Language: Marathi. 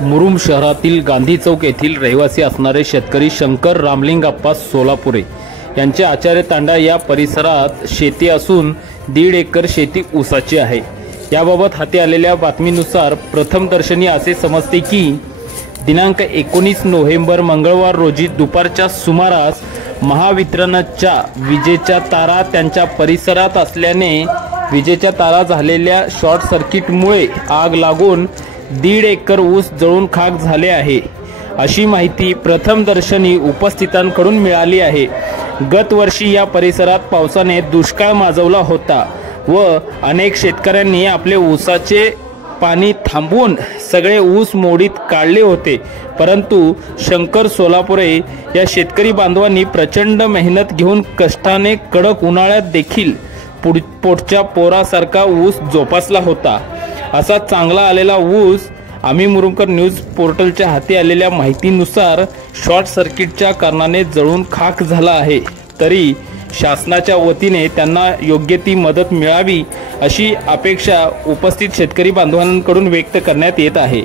मुरुम शहरातील गांधी चौक येथील रहिवासी असणारे शेतकरी शंकर रामलिंगप्पा सोलापुरे यांचे आचार्य तांडा या परिसरात शेती असून 1.5 एकर शेती ऊसाची आहे। याबाबत हाती आलेल्या बातमीनुसार प्रथमदर्शनी असे समजते की दिनांक 19 नोव्हेंबर मंगळवार रोजी दुपारच्या सुमारास महावितरणच्या विजेच्या तारा त्यांच्या परिसरात असल्याने विजेच्या तारा झालेल्या शॉर्ट सर्किटमुळे आग लागून 1.5 एकर ऊस जळून खाक झाले आहे, अशी माहिती प्रथमदर्शनी उपस्थितांकडून मिळाली आहे। गत वर्षी या परिसरात पावसाने दुष्काळ माजवला होता व अनेक शेतकऱ्यांनी आपले ऊसाचे पाणी थांबवून सगळे ऊस मोडीत काढले होते, परंतु शंकर सोलापुरे या शेतकरी बांधवांनी प्रचंड मेहनत घेऊन कष्टाने कडक उन्हाळ्यात देखील पोटच्या पोरासारखा ऊस जोपासला होता। असा चांगला आलेला ऊस आम्ही मुरुमकर न्यूज पोर्टलच्या हाती आलेल्या माहितीनुसार शॉर्ट सर्किटच्या कारणाने जळून खाक झाला आहे, तरी शासनाच्या वतीने त्यांना योग्य ती मदत मिळावी अशी अपेक्षा उपस्थित शेतकरी बांधवांकडून व्यक्त करण्यात येत आहे।